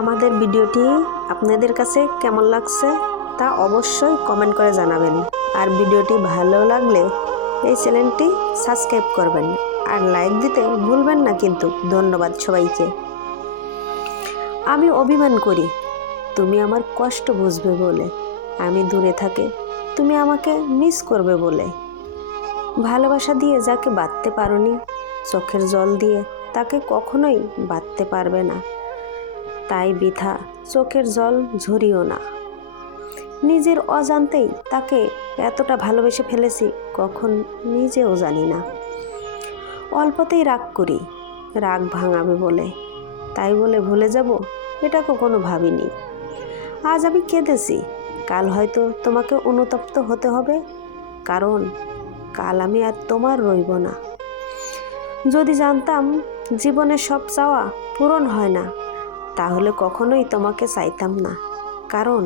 আমাদের ভিডিওটি আপনাদের কাছে কেমন লাগছে তা অবশ্যই কমেন্ট করে জানাবেন। আর ভিডিওটি ভালো লাগলে এই চ্যানেলটি সাবস্ক্রাইব করবেন আর লাইক দিতে ভুলবেন না কিন্তু। ধন্যবাদ সবাইকে। আমি অভিমান করি তুমি আমার কষ্ট বুঝবে বলে, আমি দূরে থাকি তুমি আমাকে মিস করবে বলে। ভালোবাসা দিয়ে যাকে বাঁধতে পারোনি, চোখের জল দিয়ে তাকে কখনোই বাঁধতে পারবে না। তাই বৃথা চোখের জল ঝরিও না। নিজের অজান্তেই তাকে এতটা ভালোবেসে ফেলেছি কখন নিজেও জানি না। অল্পতেই রাগ করি, রাগ ভাঙাবে বলে, তাই বলে ভুলে যাব এটা কখনো ভাবিনি। আজ আমি কেঁদেছি, কাল হয়তো তোমাকে অনুতপ্ত হতে হবে, কারণ কাল আমি আর তোমার রইব না। যদি জানতাম জীবনের সব চাওয়া পূরণ হয় না, তাহলে কখনোই তোমাকে চাইতাম না, কারণ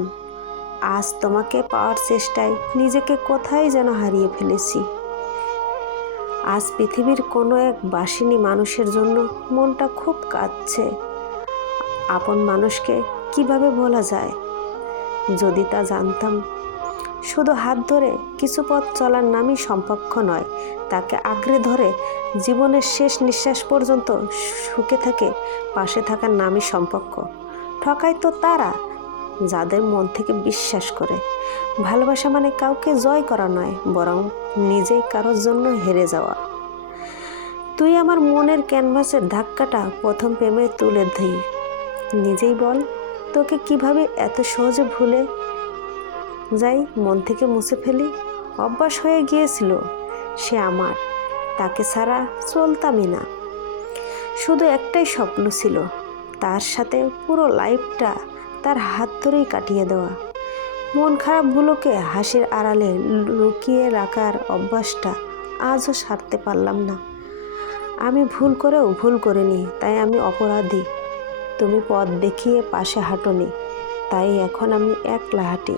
আজ তোমাকে পাওয়ার চেষ্টায় নিজেকে কোথায় যেন হারিয়ে ফেলেছি। আজ পৃথিবীর কোনো এক বাসিনী মানুষের জন্য মনটা খুব কাঁদছে। আপন মানুষকে কিভাবে বলা যায়, যদি তা জানতাম। শুধু হাত ধরে কিছু পথ চলার নামই সম্পর্ক নয়, তাকে আঁকড়ে ধরে জীবনের শেষ নিঃশ্বাস পর্যন্ত সুখে থেকে পাশে থাকার নামই সম্পর্ক। ঠকায় তো তারা যাদের মন থেকে বিশ্বাস করে। ভালোবাসা মানে কাউকে জয় করা নয়, বরং নিজেই কারোর জন্য হেরে যাওয়া। তুই আমার মনের ক্যানভাসের ধাক্কাটা প্রথম প্রেমে তুলে দিই। নিজেই বল, তোকে কিভাবে এত সহজে ভুলে যাই, মন থেকে মুছে ফেলি। অভ্যাস হয়ে গিয়েছিল সে আমার, তাকে ছাড়া চলতামই না। শুধু একটাই স্বপ্ন ছিল, তার সাথে পুরো লাইফটা তার হাত ধরেই কাটিয়ে দেওয়া। মন খারাপগুলোকে হাসির আড়ালে লুকিয়ে রাখার অভ্যাসটা আজও সারতে পারলাম না। আমি ভুল করেও ভুল করিনি, তাই আমি অপরাধী। তুমি পথ দেখিয়ে পাশে হাঁটোনি, তাই এখন আমি একলা হাঁটি।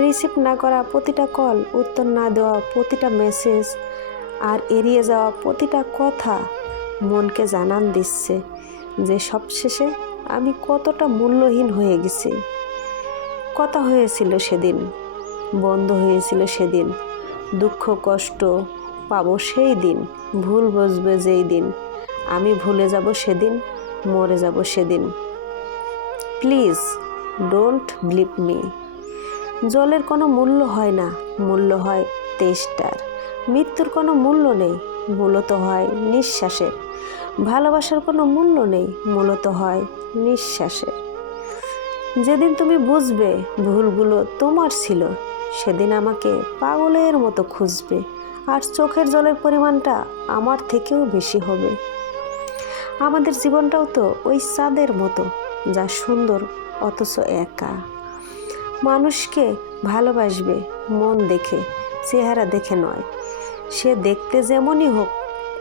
রিসিভ না করা প্রতিটা কল, উত্তর না দেওয়া প্রতিটা মেসেজ, আর এড়িয়ে যাওয়া প্রতিটা কথা মনকে জানান দিচ্ছে যে সবশেষে আমি কতটা মূল্যহীন হয়ে গেছি। কথা হয়েছিল সেদিন, বন্ধ হয়েছিল সেদিন, দুঃখ কষ্ট পাবো সেই দিন, ভুল বুঝবে যেই দিন, আমি ভুলে যাব সেদিন, মরে যাব সেদিন। Please don't believe me. জলের কোনো মূল্য হয় না, মূল্য হয় তেষ্টার। মৃত্যুর কোনো মূল্য নেই, মূলত হয় নিঃশ্বাসের। ভালোবাসার কোনো মূল্য নেই, মূলত হয় নিঃশ্বাসের। যেদিন তুমি বুঝবে ভুলগুলো তোমার ছিল, সেদিন আমাকে পাগলের মতো খুঁজবে, আর চোখের জলের পরিমাণটা আমার থেকেও বেশি হবে। আমাদের জীবনটাও তো ওই চাঁদের মতো, যা সুন্দর অথচ একা। মানুষকে ভালোবাসবে মন দেখে, চেহারা দেখে নয়। সে দেখতে যেমনই হোক,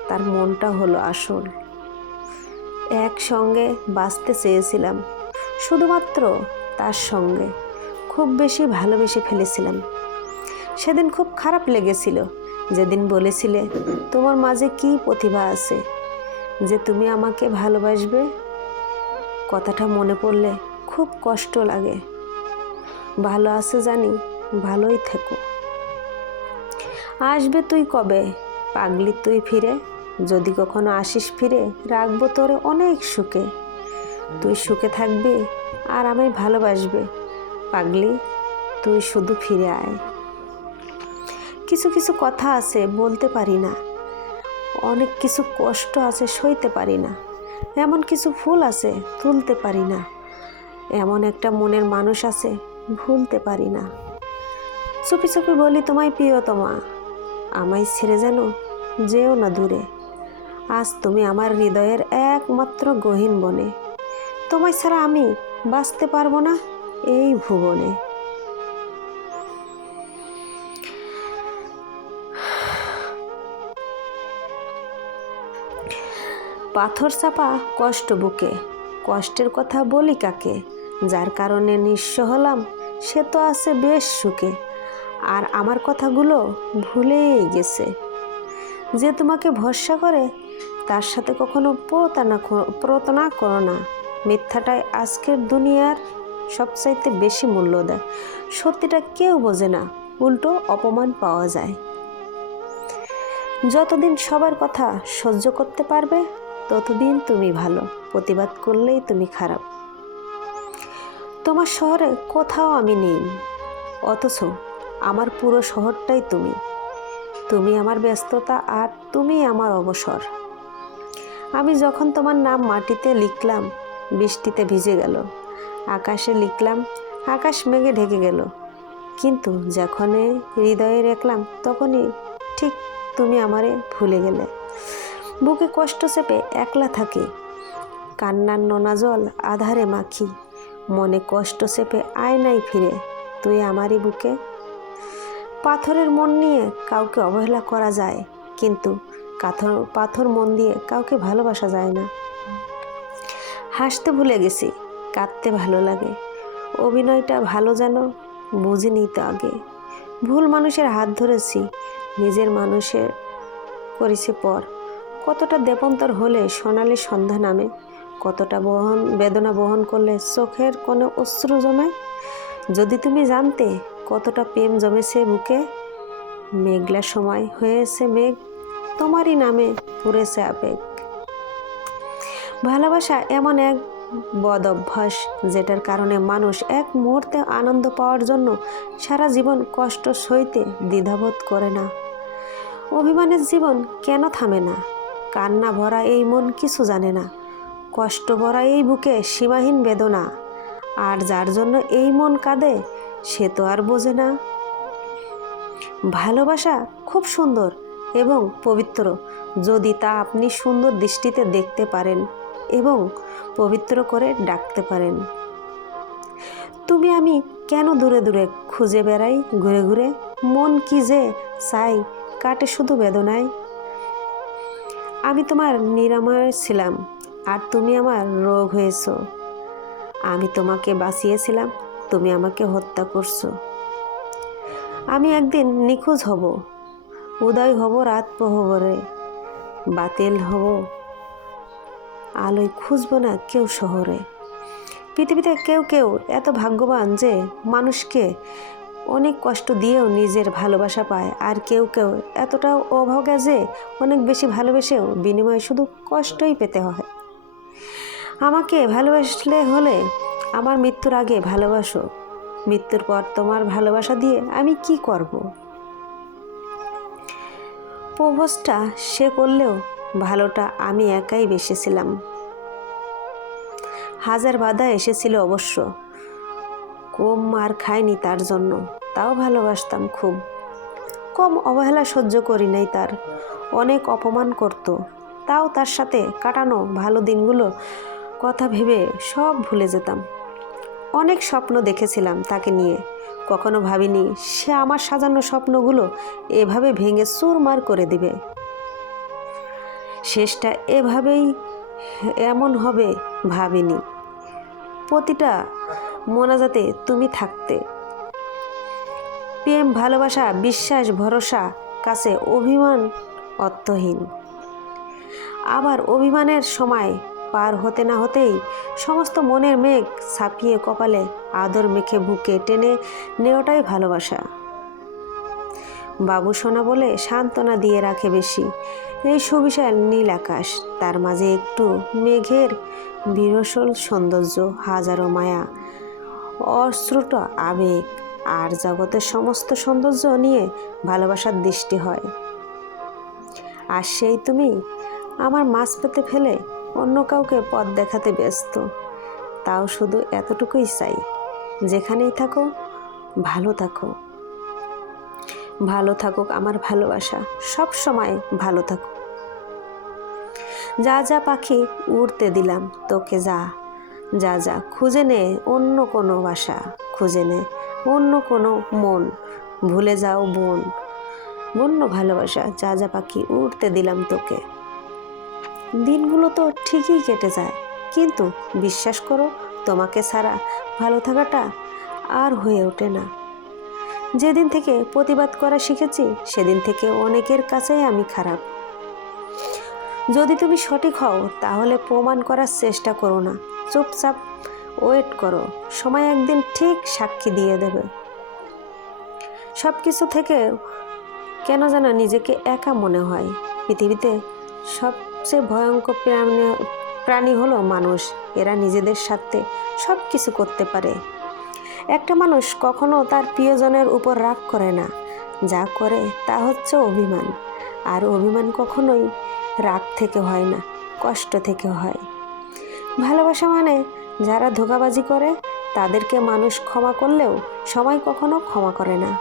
তার মনটা হলো আসল। একসঙ্গে বাঁচতে চেয়েছিলাম, শুধুমাত্র তার সঙ্গে। খুব বেশি ভালোবেসে ফেলেছিলাম। সেদিন খুব খারাপ লেগেছিল যেদিন বলেছিলে তোমার মাঝে কি প্রতিভা আছে যে তুমি আমাকে ভালোবাসবে। কথাটা মনে পড়লে খুব কষ্ট লাগে। ভালো আছে জানি, ভালোই থেকো। আসবে তুই কবে পাগলি তুই ফিরে, যদি কখনো আসিস ফিরে, রাখবো তোরে অনেক সুখে। তুই সুখে থাকবি আর আমায় ভালোবাসবে, পাগলি তুই শুধু ফিরে আয়। কিছু কিছু কথা আছে বলতে পারি না, অনেক কিছু কষ্ট আছে সইতে পারি না, এমন কিছু ফুল আছে তুলতে পারি না, এমন একটা মনের মানুষ আছে ভুলতে পারি না। চুপি চুপি বলি তোমায় প্রিয়তমা, আমায় ছেড়ে যেন যেও না দূরে। আজ তুমি আমার হৃদয়ের একমাত্র গহীন বনে, তোমায় ছাড়া আমি বাঁচতে পারবো না এই ভুবনে। পাথর চাপা কষ্ট বুকে, কষ্টের কথা বলি কাকে, যার কারণে নিঃস্ব হলাম সে তো আছে বেশ সুখে। আর আমার কথাগুলো ভুলেই গেছে। যে তোমাকে ভরসা করে তার সাথে কখনো প্রতারণা করো না, মিথ্যাটাই আজকের দুনিয়ার সবচাইতে বেশি মূল্য দেয়। সত্যিটা কেউ বোঝে না, উল্টো অপমান পাওয়া যায়। যতদিন সবার কথা সহ্য করতে পারবে ততদিন তুমি ভালো, প্রতিবাদ করলেই তুমি খারাপ। তোমার শহরে কোথাও আমি নেই, অথচ আমার পুরো শহরটাই তুমি। তুমি আমার ব্যস্ততা আর তুমি আমার অবসর। আমি যখন তোমার নাম মাটিতে লিখলাম, বৃষ্টিতে ভিজে গেল। আকাশে লিখলাম, আকাশ মেঘে ঢেকে গেল। কিন্তু যখনই হৃদয়ে রাখলাম, তখনই ঠিক তুমি আমারে ভুলে গেলে। বুকে কষ্ট চেপে একলা থাকি, কান্নার নোনা জল আধারে মাখি। মনে কষ্ট চেপে আয়নায় ফিরে তুই আমারই বুকে। পাথরের মন নিয়ে কাউকে অবহেলা করা যায়, কিন্তু পাথর মন দিয়ে কাউকে ভালোবাসা যায় না। হাসতে ভুলে গেছি, কাঁদতে ভালো লাগে। অভিনয়টা ভালো যেন বুঝিনি তো আগে। ভুল মানুষের হাত ধরেছি, নিজের মানুষের করেছি পর। কতটা দেপন্তর হলে সোনালি সন্ধ্যা নামে, কতটা বেদনা বহন করলে চোখের কোনো অশ্রু জমে। যদি তুমি জানতে কতটা প্রেম জমেছে বুকে, মেঘলা সময় হয়েছে মেঘ, তোমারই নামে পুড়েছে আবেগ। ভালোবাসা এমন এক বদ অভ্যাস যেটার কারণে মানুষ এক মুহূর্তে আনন্দ পাওয়ার জন্য সারা জীবন কষ্ট সইতে দ্বিধাবোধ করে না। অভিমানের জীবন কেন থামে না? কান্না ভরা এই মন কিছু জানে না, কষ্ট ভরা এই বুকে সীমাহীন বেদনা। আর যার জন্য এই মন কাঁদে সে তো আর বোঝে না। ভালোবাসা খুব সুন্দর এবং পবিত্র, যদি তা আপনি সুন্দর দৃষ্টিতে দেখতে পারেন এবং পবিত্র করে ডাকতে পারেন। তুমি আমি কেন দূরে দূরে খুঁজে বেড়াই ঘুরে ঘুরে, মন কি যে চাই কাটে শুধু বেদনায়। আমি তোমার নিরাময় ছিলাম আর তুমি আমার রোগ হয়েছ। আমি তোমাকে বাঁচিয়েছিলাম, তুমি আমাকে হত্যা করছো। আমি একদিন নিখোঁজ হব, উদয় হব রাত প্রহরে, বাতিল হব আলোয় খুঁজব না কেউ শহরে। পৃথিবীতে কেউ কেউ এত ভাগ্যবান যে মানুষকে অনেক কষ্ট দিয়েও নিজের ভালোবাসা পায়, আর কেউ কেউ এতটাও অভাগা যে অনেক বেশি ভালোবেসেও বিনিময়ে শুধু কষ্টই পেতে হয়। আমাকে ভালোবাসলে হলে আমার মৃত্যুর আগে ভালোবাসো, মৃত্যুর পর তোমার ভালোবাসা দিয়ে আমি কি করব? প্রপোজটা সে করলেও ভালোটা আমি একাই বেসেছিলাম। হাজার বাধা এসেছিল অবশ্য, কম মার খাইনি তার জন্য, তাও ভালোবাসতাম খুব। কম অবহেলা সহ্য করি নাই তার, অনেক অপমান করত, তাও তার সাথে কাটানো ভালো দিনগুলো কথা ভেবে সব ভুলে যেতাম। অনেক স্বপ্ন দেখেছিলাম তাকে নিয়ে, কখনো ভাবিনি সে আমার সাজানো স্বপ্নগুলো এভাবে ভেঙে চুরমার করে দিবে। শেষটা এভাবেই এমন হবে ভাবিনি। প্রতিটা মোনাজাতে তুমি থাকতে। প্রেম, ভালোবাসা, বিশ্বাস, ভরসা কাছে অভিমান অর্থহীন। আবার অভিমানের সময় পার হতে না হতেই সমস্ত মনের মেঘ ছাপিয়ে কপালে আদর মেখে বুকে টেনে নেওয়াটাই ভালোবাসা। বাবু সোনা বলে সান্ত্বনা দিয়ে রাখে বেশি এই সুবিশাল নীল আকাশ, তার মাঝে একটু মেঘের বিরসল সৌন্দর্য, হাজারো মায়া, অশ্রুত আবেগ, আর জগতের সমস্ত সৌন্দর্য নিয়ে ভালোবাসার দৃষ্টি হয়। আর সেই তুমি আমার মাঝ পেতে ফেলে অন্য কাউকে পথ দেখাতে ব্যস্ত। তাও শুধু এতটুকুই চাই, যেখানেই থাকো ভালো থাকো। ভালো থাকুক আমার ভালোবাসা, সব সময় ভালো থাকুক। যা যা পাখি উড়তে দিলাম তোকে, যা যা যা খুঁজে নে অন্য কোনো বাসা, খুঁজে নে অন্য কোনো মন, ভুলে যাও বোন বন্য ভালোবাসা। যা যা পাখি উড়তে দিলাম তোকে। দিনগুলো তো ঠিকই কেটে যায়, কিন্তু বিশ্বাস করো তোমাকে ছাড়া ভালো থাকাটা আর হয়ে ওঠে না। যেদিন থেকে প্রতিবাদ করা শিখেছি সেদিন থেকে অনেকের কাছেই আমি খারাপ। যদি তুমি সঠিক হও তাহলে প্রমাণ করার চেষ্টা করো না, চুপচাপ ওয়েট করো, সময় একদিন ঠিক সাক্ষী দিয়ে দেবে। সব কিছু থেকে কেন যেন নিজেকে একা মনে হয়। পৃথিবীতে সবচেয়ে ভয়ঙ্কর প্রাণী হলো মানুষ। এরা নিজেদের সাথে সব কিছু করতে পারে। একটা মানুষ কখনো তার প্রিয়জনের উপর রাগ করে না, যা করে তা হচ্ছে অভিমান। আর অভিমান কখনোই রাগ থেকে হয় না, কষ্ট থেকে হয়। ভালোবাসা মানে যারা ধোঁকাবাজি করে তাদেরকে মানুষ ক্ষমা করলেও সময় কখনো ক্ষমা করে না।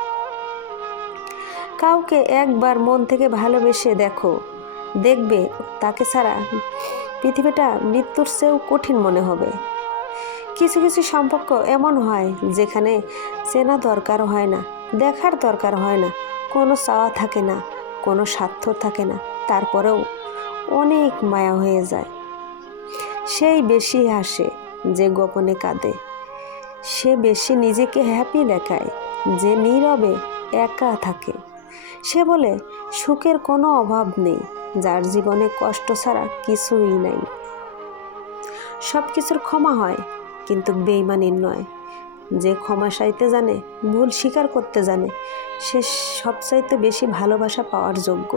কাউকে একবার মন থেকে ভালোবেসে দেখো, দেখবে তাকে ছাড়া পৃথিবীটা মৃত্যুর চেয়েও কঠিন মনে হবে। কিছু কিছু সম্পর্ক এমন হয় যেখানে চেনা দরকার হয় না, দেখার দরকার হয় না, কোনো চাওয়া থাকে না, কোনো স্বার্থ থাকে না, তারপরেও অনেক মায়া হয়ে যায়। সেই বেশি হাসে যে গোপনে কাঁদে, সে বেশি নিজেকে হ্যাপি দেখায় যে নীরবে একা থাকে। সে বলে সুখের কোনো অভাব নেই যার জীবনে কষ্ট ছাড়া কিছুই নেই। সব কিছুর ক্ষমা হয় কিন্তু বেইমানির নয়। যে ক্ষমা চাইতে জানে, ভুল স্বীকার করতে জানে, সে সবচাইতে বেশি ভালোবাসা পাওয়ার যোগ্য।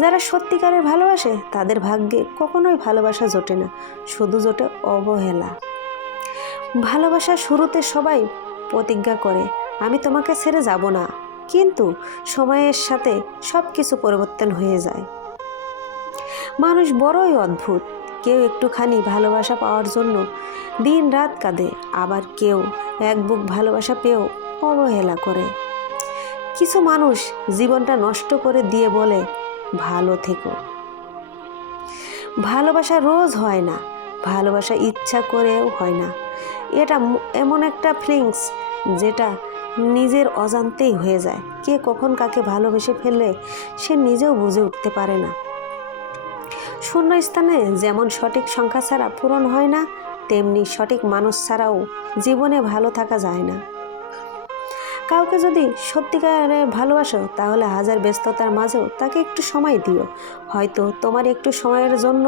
যারা সত্যিকারের ভালোবাসে তাদের ভাগ্যে কখনোই ভালোবাসা জোটে না, শুধু জোটে অবহেলা। ভালোবাসা শুরুতে সবাই প্রতিজ্ঞা করে আমি তোমাকে ছেড়ে যাব না, কিন্তু সময়ের সাথে সব কিছু পরিবর্তন হয়ে যায়। মানুষ বড়ই অদ্ভুত। কেউ একটুখানি ভালোবাসা পাওয়ার জন্য দিন রাত কাঁদে, আবার কেউ এক বুক ভালোবাসা পেয়েও অবহেলা করে। কিছু মানুষ জীবনটা নষ্ট করে দিয়ে বলে ভালো থেকো। ভালোবাসা রোজ হয় না, ভালোবাসা ইচ্ছা করেও হয় না। এটা এমন একটা ফিলিংস যেটা নিজের অজান্তেই হয়ে যায়। কে কখন কাকে ভালোবেসে ফেললে সে নিজেও বুঝে উঠতে পারে না। শূন্য স্থানে যেমন সঠিক সংখ্যা ছাড়া পূরণ হয় না, তেমনি সঠিক মানুষ ছাড়াও জীবনে ভালো থাকা যায় না। কাউকে যদি সত্যিকারে ভালোবাসো তাহলে হাজার ব্যস্ততার মাঝেও তাকে একটু সময় দিও। হয়তো তোমার একটু সময়ের জন্য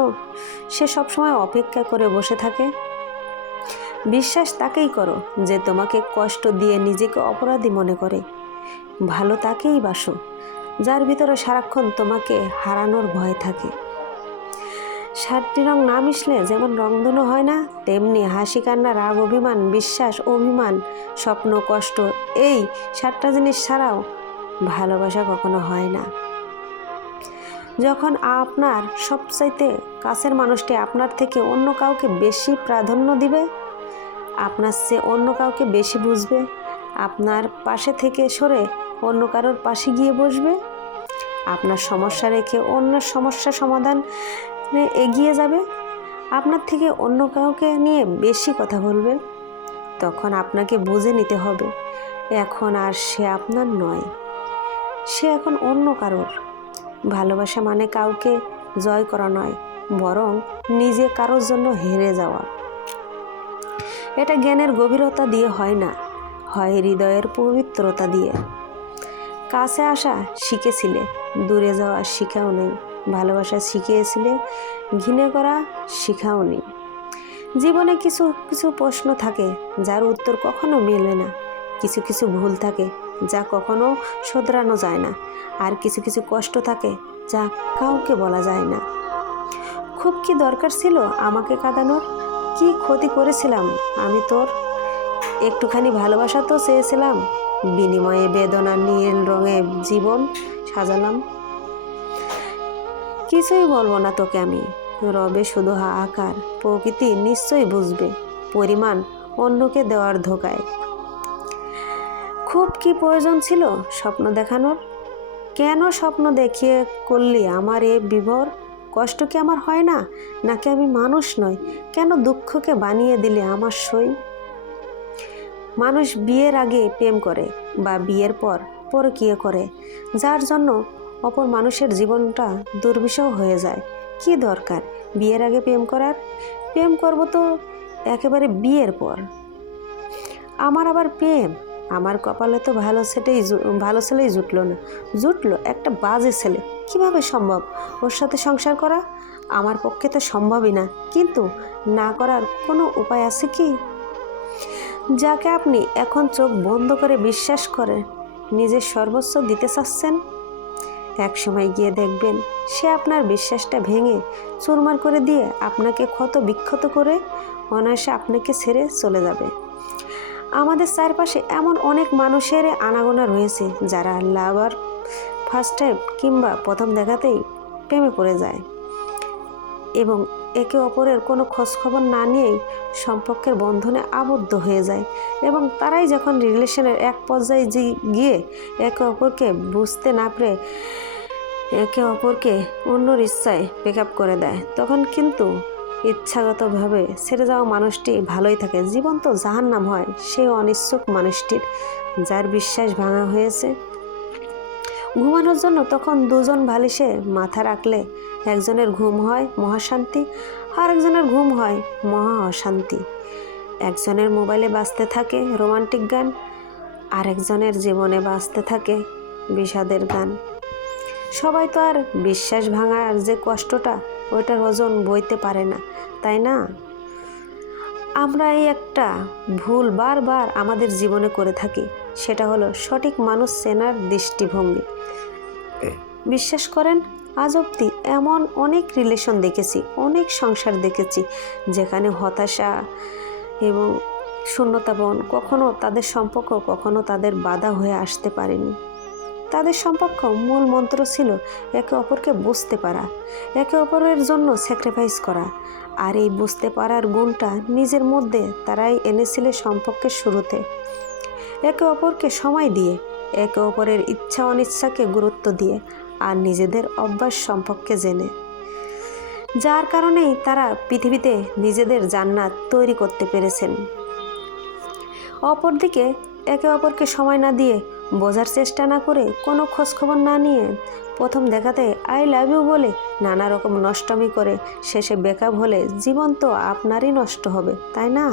সে সবসময় অপেক্ষা করে বসে থাকে। বিশ্বাস তাকেই করো যে তোমাকে কষ্ট দিয়ে নিজেকে অপরাধী মনে করে। ভালো তাকেই বাসো যার ভিতরে সারাক্ষণ তোমাকে হারানোর ভয় থাকে। 7টি রং না মিশলে যেমন রংধনু হয় না, তেমনি হাসি, কান্না, রাগ, অভিমান, বিশ্বাস, অভিমান, স্বপ্ন, কষ্ট, এই 7টা জিনিস ছাড়াও ভালোবাসা কখনো হয় না। যখন আপনার সবচাইতে কাছের মানুষটি আপনার থেকে অন্য কাউকে বেশি প্রাধান্য দিবে, আপনার চেয়ে অন্য কাউকে বেশি বুঝবে, আপনার পাশে থেকে সরে অন্য কারোর পাশে গিয়ে বসবে, আপনার সমস্যা রেখে অন্যের সমস্যা সমাধান এগিয়ে যাবে, আপনার থেকে অন্য কাউকে নিয়ে বেশি কথা বলবে, তখন আপনাকে বুঝে নিতে হবে এখন আর সে আপনার নয়, সে এখন অন্য কারোর। ভালোবাসা মানে কাউকে জয় করা নয়, বরং নিজে কারোর জন্য হেরে যাওয়া। এটা জ্ঞানের গভীরতা দিয়ে হয় না, হয় হৃদয়ের পবিত্রতা দিয়ে। কাছে আসা শিখেছিলে, দূরে যাওয়া শিখাও নেই। ভালোবাসা শিখিয়েছিলে, ঘৃণা করা শিখাও নেই। জীবনে কিছু কিছু প্রশ্ন থাকে যার উত্তর কখনো মেলে না, কিছু কিছু ভুল থাকে যা কখনো শোধরানো যায় না, আর কিছু কিছু কষ্ট থাকে যা কাউকে বলা যায় না। খুব কি দরকার ছিল আমাকে কাঁদানোর? কি ক্ষতি করেছিলাম আমি তোর? একটুখানি ভালোবাসা তো চেয়েছিলাম, বিনিময়ে বেদনা নীল রঙে জীবন সাজালাম। কিছুই বলবো না তোকে আমি, রবে শুধু হাহাকার। প্রকৃতি নিশ্চয়ই বুঝবে পরিমাণ অন্যকে দেওয়ার ধোকায়। খুব কি প্রয়োজন ছিল স্বপ্ন দেখানোর? কেন স্বপ্ন দেখিয়ে করলি আমার এ বিভোর? কষ্ট কি আমার হয় না, নাকি আমি মানুষ নই? কেন দুঃখকে বানিয়ে দিলে আমার সই? মানুষ বিয়ের আগে প্রেম করে বা বিয়ের পর পরকীয়া করে, যার জন্য অপর মানুষের জীবনটা দুর্বিষহ হয়ে যায়। কি দরকার বিয়ের আগে প্রেম করার? প্রেম করব তো একেবারে বিয়ের পর। আমার আবার প্রেম? আমার কপালে তো ভালো ছেলেই জুটলো না, জুটলো একটা বাজে ছেলে। কিভাবে সম্ভব ওর সাথে সংসার করা? আমার পক্ষে তো সম্ভবই না, কিন্তু না করার কোনো উপায় আছে কি? যাকে আপনি এখন চোখ বন্ধ করে বিশ্বাস করেন, নিজের সর্বস্ব দিতে চাচ্ছেন, এক সময় গিয়ে দেখবেন সে আপনার বিশ্বাসটা ভেঙে চুরমার করে দিয়ে আপনাকে ক্ষত বিক্ষত করে অনায়াসে আপনাকে ছেড়ে চলে যাবে। আমাদের চারপাশে এমন অনেক মানুষের আনাগোনা রয়েছে যারা লাভার ফার্স্ট টাইম কিংবা প্রথম দেখাতেই প্রেমে পড়ে যায় এবং একে অপরের কোনো খোঁজখবর না নিয়েই সম্পর্কের বন্ধনে আবদ্ধ হয়ে যায়, এবং তারাই যখন রিলেশনের এক পর্যায়ে গিয়ে একে অপরকে বুঝতে না পেরে একে অপরকে অন্যর ইচ্ছায় ব্রেকআপ করে দেয়, তখন কিন্তু ইচ্ছাগতভাবে ছেড়ে যাওয়া মানুষটি ভালোই থাকে। জীবন তো জাহান্নাম হয় সেই অনিচ্ছুক মানুষটির, যার বিশ্বাস ভাঙা হয়েছে। ঘুমানোর জন্য তখন দুজন বালিশে মাথা রাখলে একজনের ঘুম হয় মহাশান্তি, আর একজনের ঘুম হয় মহা অশান্তি। একজনের মোবাইলে বাজতে থাকে রোমান্টিক গান, আর একজনের জীবনে বাজতে থাকে বিষাদের গান। সবাই তো আর বিশ্বাস ভাঙার যে কষ্টটা ওইটার ওজন বইতে পারে না, তাই না? আমরা এই একটা ভুল বারবার আমাদের জীবনে করে থাকি, সেটা হলো সঠিক মানুষ চেনার দৃষ্টিভঙ্গি। বিশ্বাস করেন, আজ অবধি এমন অনেক রিলেশন দেখেছি, অনেক সংসার দেখেছি যেখানে হতাশা এবং শূন্যতাবন কখনো তাদের সম্পর্ক কখনো তাদের বাধা হয়ে আসতে পারেনি। তাদের সম্পর্ক মূল মন্ত্র ছিল একে অপরকে বুঝতে পারা, একে অপরের জন্য স্যাক্রিফাইস করা। আর এই বুঝতে পারার গুণটা নিজের মধ্যে তারাই এনেছিল সম্পর্কের শুরুতে, একে অপরকে সময় দিয়ে, একে অপরের ইচ্ছা অনিচ্ছাকে গুরুত্ব দিয়ে, আর নিজেদের অভ্যাস সম্পর্কে জেনে, যার কারণেই তারা পৃথিবীতে নিজেদের জান্নাত তৈরি করতে পেরেছেন। অপরদিকে একে অপরকে সময় না দিয়ে, বোঝার চেষ্টা না করে, কোনো খোঁজখবর না নিয়ে, প্রথম দেখাতে আই লাভ ইউ বলে নানা রকম নষ্টমি করে শেষে ব্রেকআপ হলে জীবন তো আপনারই নষ্ট হবে, তাই না?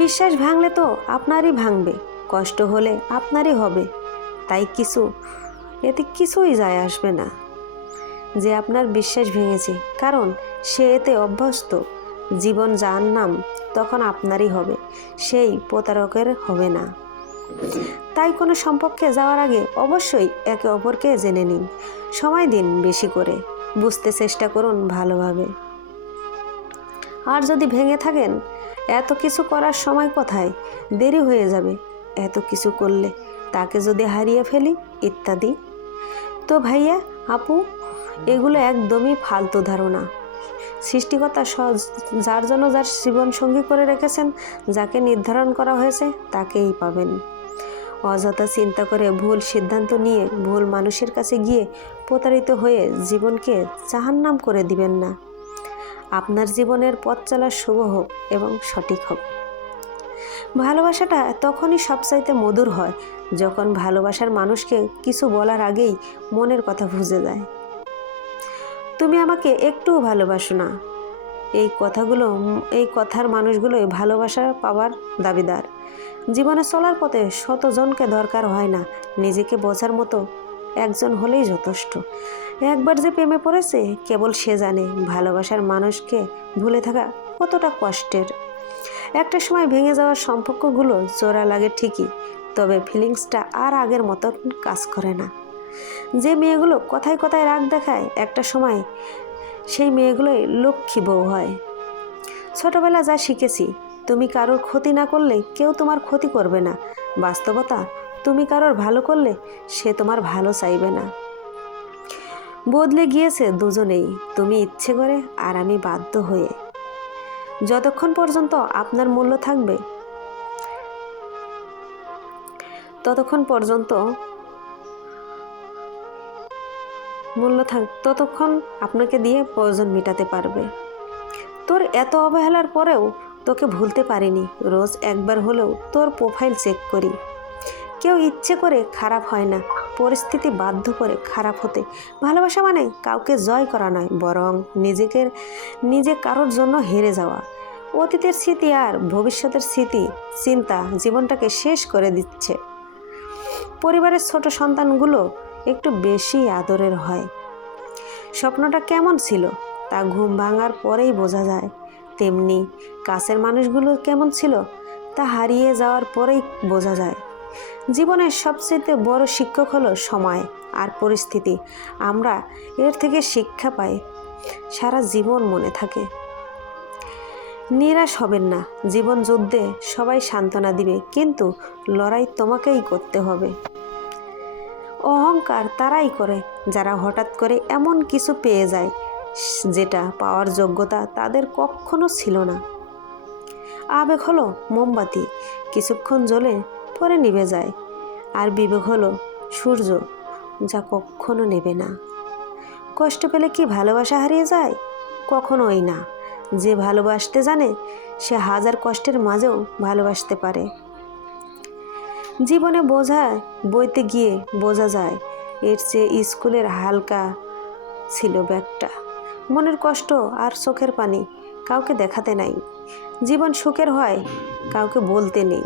বিশ্বাস ভাঙলে তো আপনারই ভাঙবে, কষ্ট হলে আপনারই হবে, তাই এতে কিছুই যায় আসবে না যে আপনার বিশ্বাস ভেঙেছে, কারণ সে এতে অভ্যস্ত। জীবন জাহান্নাম তখন আপনারই হবে, সেই প্রতারকের হবে না। তাই কোনো সম্পর্কে যাওয়ার আগে অবশ্যই একে অপরকে জেনে নিন, সময় দিন বেশি করে, বুঝতে চেষ্টা করুন ভালোভাবে। আর যদি ভেঙে থাকেন, এত কিছু করার সময় কোথায়, দেরি হয়ে যাবে এত কিছু করলে, তাকে যদি হারিয়ে ফেলি ইত্যাদি। তো ভাইয়া আপু, এগুলো একদমই ফালতু ধারণা। সৃষ্টিকর্তা যার জন্য যার জীবনসঙ্গী করে রেখেছেন, যাকে নির্ধারণ করা হয়েছে তাকেই পাবেন। অযথা চিন্তা করে ভুল সিদ্ধান্ত নিয়ে ভুল মানুষের কাছে গিয়ে প্রতারিত হয়ে জীবনকে জাহান্নাম করে দিবেন না। আপনার জীবনের পথ চলা শুভ হোক এবং সঠিক হোক। ভালোবাসাটা তখনই সবচাইতে মধুর হয় যখন ভালোবাসার মানুষকে কিছু বলার আগেই মনের কথা বুঝে যায়। তুমি আমাকে একটুও ভালোবাসো না, এই কথার মানুষগুলোই ভালোবাসা পাওয়ার দাবিদার। জীবনে চলার পথে শতজনকে দরকার হয় না, নিজেকে বোঝার মতো একজন হলেই যথেষ্ট। একবার যে প্রেমে পড়েছে কেবল সে জানে ভালোবাসার মানুষকে ভুলে থাকা কতটা কষ্টের। একটা সময় ভেঙে যাওয়ার সম্পর্কগুলো জোড়া লাগে ঠিকই, তবে ফিলিংসটা আর আগের মতন কাজ করে না। যে মেয়েগুলো কথায় কথায় রাগ দেখায়, একটা সময় সেই মেয়েগুলোই লক্ষ্মী বউ হয়। ছোটবেলা যা শিখেছি, তুমি কারোর ক্ষতি না করলে কেউ তোমার ক্ষতি করবে না। বাস্তবতা, তুমি কারোর ভালো করলে সে তোমার ভালো চাইবে না। বদলে গিয়েছে দুজনেই, তুমি ইচ্ছে করে আর আমি বাধ্য হয়ে। যতক্ষণ পর্যন্ত আপনার মূল্য থাকবে ততক্ষণ আপনাকে দিয়ে প্রয়োজন মেটাতে পারবে। তোর এত অবহেলার পরেও তোকে ভুলতে পারিনি, রোজ একবার হলেও তোর প্রোফাইল চেক করি। কেউ ইচ্ছে করে খারাপ হয় না, পরিস্থিতি বাধ্য করে খারাপ হতে। ভালোবাসা মানে কাউকে জয় করা নয়, বরং নিজে কারোর জন্য হেরে যাওয়া। অতীতের স্মৃতি আর ভবিষ্যতের চিন্তা জীবনটাকে শেষ করে দিচ্ছে। পরিবারের ছোট সন্তানগুলো একটু বেশি আদরের হয়। স্বপ্নটা কেমন ছিল তা ঘুম ভাঙার পরেই বোঝা যায়। তেমনি কাছের মানুষগুলো কেমন ছিল তা হারিয়ে যাওয়ার পরেই বোঝা যায়। জীবনের সবচেয়ে বড় শিক্ষক হলো সময় আর পরিস্থিতি। আমরা এর থেকে শিক্ষা পাই, সারা জীবন মনে থাকে। নিরাশ হবেন না, জীবন যুদ্ধে সবাই সান্ত্বনা দিবে, কিন্তু লড়াই তোমাকেই করতে হবে। অহংকার তারাই করে যারা হঠাৎ করে এমন কিছু পেয়ে যায় যেটা পাওয়ার যোগ্যতা তাদের কখনো ছিল না। আবেগ হলো মোমবাতি, কিছুক্ষণ জ্বলে পরে নিভে যায়। আর বিবেক হলো সূর্য, যা কখনো নেবে না। কষ্ট পেলে কি ভালোবাসা হারিয়ে যায়? কখনোই না। যে ভালোবাসতে জানে সে হাজার কষ্টের মাঝেও ভালোবাসতে পারে। জীবনে বইতে গিয়ে বোঝা যায় এর চেয়ে স্কুলের হালকা ছিল ব্যাগটা। মনের কষ্ট আর চোখের পানি কাউকে দেখাতে নাই। জীবন সুখের হয় কাউকে বলতে নেই,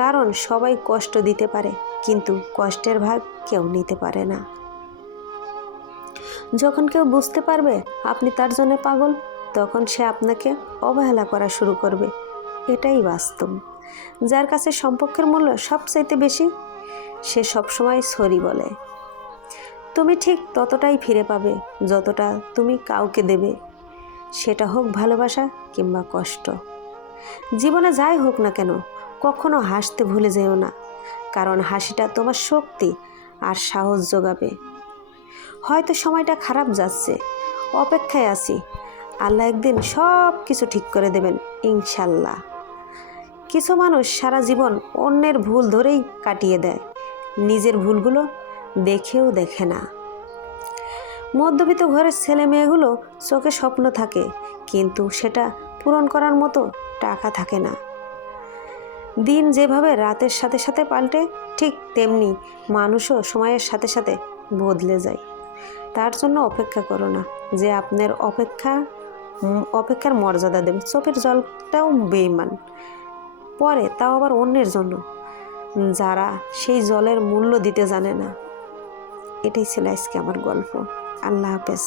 কারণ সবাই কষ্ট দিতে পারে, কিন্তু কষ্টের ভাগ কেউ নিতে পারে না। যখন কেউ বুঝতে পারবে আপনি তার জন্য পাগল, তখন সে আপনাকে অবহেলা করা শুরু করবে। এটাই বাস্তব। যার কাছে সম্পর্কের মূল্য সবচাইতে বেশি, সে সবসময় সরি বলে। তুমি ঠিক ততটাই ফিরে পাবে যতটা তুমি কাউকে দেবে, সেটা হোক ভালোবাসা কিংবা কষ্ট। জীবনে যাই হোক না কেন, কখনো হাসতে ভুলে যেও না, কারণ হাসিটা তোমার শক্তি আর সাহস যোগাবে। হয়তো সময়টা খারাপ যাচ্ছে, অপেক্ষায় আছি, আল্লাহ একদিন সব কিছু ঠিক করে দেবেন ইনশাল্লাহ। কিছু মানুষ সারা জীবন অন্যের ভুল ধরেই কাটিয়ে দেয়, নিজের ভুলগুলো দেখেও দেখে না। মধ্যবিত্ত ঘরের ছেলে মেয়েগুলো চোখে স্বপ্ন থাকে, কিন্তু সেটা পূরণ করার মতো টাকা থাকে না। দিন যেভাবে রাতের সাথে সাথে পাল্টে, ঠিক তেমনি মানুষও সময়ের সাথে সাথে বদলে যায়। তার জন্য অপেক্ষা করো না যে আপনার অপেক্ষার মর্যাদা দেবে। চোখের জলটাও বেঈমান, পরে তাও আবার অন্যের জন্য, যারা সেই জলের মূল্য দিতে জানে না। এটাই ছিল আজকে আমার গল্প। আল্লাহ হাফেজ।